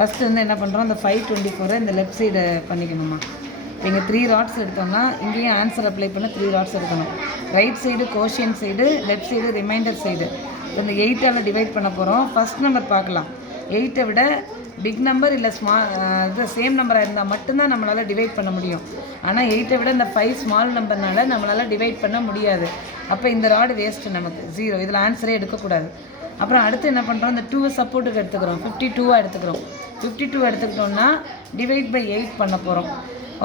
First வந்து என்ன பண்ணுறோம், அந்த 524 இந்த லெஃப்ட் சைடு பண்ணிக்கணுமா. இங்கே 3 ராட்ஸ் எடுத்தோம்னா இங்கேயும் ஆன்சர் அப்ளை பண்ண 3 ராட்ஸ் எடுக்கணும். Right side quotient side, left side remainder side. இந்த 8ஆல் டிவைட் பண்ண போகிறோம். ஃபஸ்ட் நம்பர் பார்க்கலாம். 8ஐ விட பிக் நம்பர் இல்லை இது சேம் நம்பராக இருந்தால் மட்டும்தான் நம்மளால் டிவைட் பண்ண முடியும். ஆனால் 8ஐ விட இந்த 5 ஸ்மால் நம்பர்னால நம்மளால் டிவைட் பண்ண முடியாது. அப்போ இந்த ராடு வேஸ்ட்டு, நமக்கு 0. இதில் ஆன்சரே எடுக்கக்கூடாது. அப்புறம் அடுத்து என்ன பண்ணுறோம், இந்த 2 சப்போர்ட்டுக்கு எடுத்துக்கிறோம். 52 எடுத்துக்கிறோம். 52 எடுத்துக்கிட்டோம்னா டிவைட் பை 8 பண்ண போகிறோம்.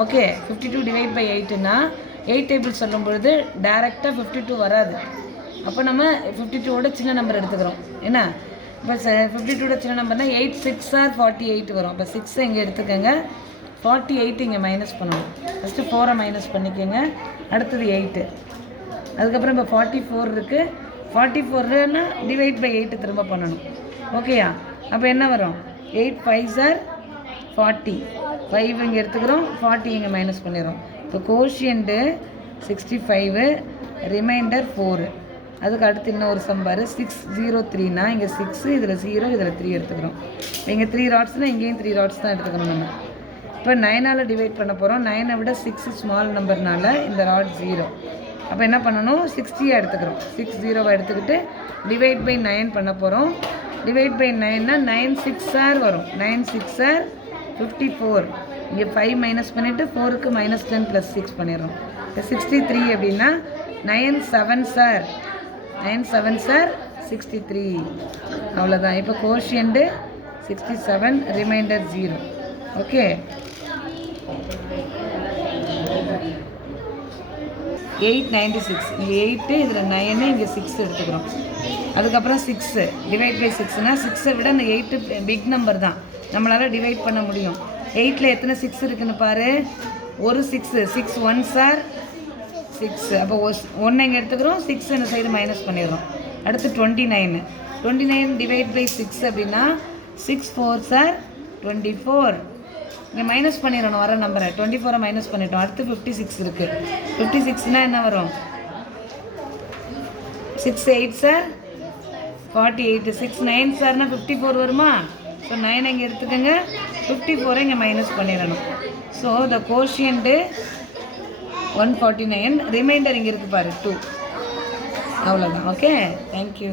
ஓகே, 52 டிவைட் பை 8னா 8 டேபிள் சொல்லும் பொழுது டேரெக்டாக 52 வராது. அப்போ நம்ம 52ஓட சின்ன நம்பர் எடுத்துக்கிறோம். என்ன, இப்போ 52ஓட சின்ன நம்பர்னால் 8 6 ஆர் 48 வரும். அப்போ 6 இங்கே எடுத்துக்கோங்க, 48 இங்கே மைனஸ் பண்ணணும். ஃபஸ்ட்டு 4ஐ மைனஸ் பண்ணிக்கோங்க, அடுத்தது 8. அதுக்கப்புறம் இப்போ 44 இருக்குது. 44னா டிவைட் பை 8 திரும்ப பண்ணணும். ஓகேயா, அப்போ என்ன வரும், 8 5s are 40. 5 இங்கே எடுத்துக்கிறோம், 40 இங்கே மைனஸ் பண்ணிடுறோம். இப்போ கோஷியன்ட்டு 65, ரிமைண்டர் 4. அதுக்கு அடுத்து இன்னொரு சம்பார் 603னா இங்கே 6, இதில் 0, இதில் 3 எடுத்துக்கிறோம். இங்கே 3 ராட்ஸ்னால் இங்கேயும் 3 ராட்ஸ் தான் எடுத்துக்கணும் நம்ம. இப்போ 9ஆல் டிவைட் பண்ண போகிறோம். 9ஐ விட 6 ஸ்மால் நம்பர்னால இந்த ராட் 0. அப்போ என்ன பண்ணணும், 60 எடுத்துக்கிறோம். 60 எடுத்துக்கிட்டு டிவைட் பை 9 பண்ண போகிறோம். டிவைட் பை 9னா 9 6 ஆர் வரும். 9 6 ஆர் 54. இங்கே 5 மைனஸ் பண்ணிவிட்டு 4க்கு -10 + 6 பண்ணிடுறோம். இப்போ 63 அப்படின்னா 9 7s are 63. அவ்வளோதான். இப்போ கோஷியன்ட்டு 67, ரிமைண்டர் 0. ஓகே, 896. இங்கே 8, இதில் 9, இங்கே 6 எடுத்துக்கிறோம். அதுக்கப்புறம் 6 டிவைட் பை 6னா 6ஐ விட அந்த 8 பிக் நம்பர் தான், நம்மளால் டிவைட் பண்ண முடியும். 8ல் எத்தனை 6 இருக்குன்னு பாரு, ஒரு 6 6 1s are 6. அப்போ 1 இங்கே எடுத்துக்கிறோம், 6 இந்த சைடு மைனஸ் பண்ணிடுறோம். அடுத்து 29 டிவைட் பை 6 அப்படின்னா 6 4s are 24. இங்கே மைனஸ் பண்ணிடணும் வர நம்பரை. 24ஐ மைனஸ் பண்ணிட்டோம். அடுத்து 56 இருக்குது. 56னா என்ன வரும், 6 8s are 48. 6 9s are 54 வருமா. ஸோ 9 இங்கே எடுத்துக்கோங்க, 54 இங்கே மைனஸ் பண்ணிடணும். ஸோ த கோஷியன்ட்டு 149, ரிமைண்டர் இங்கே இருக்குது பாரு 2. அவ்வளோதான். Okay, thank you.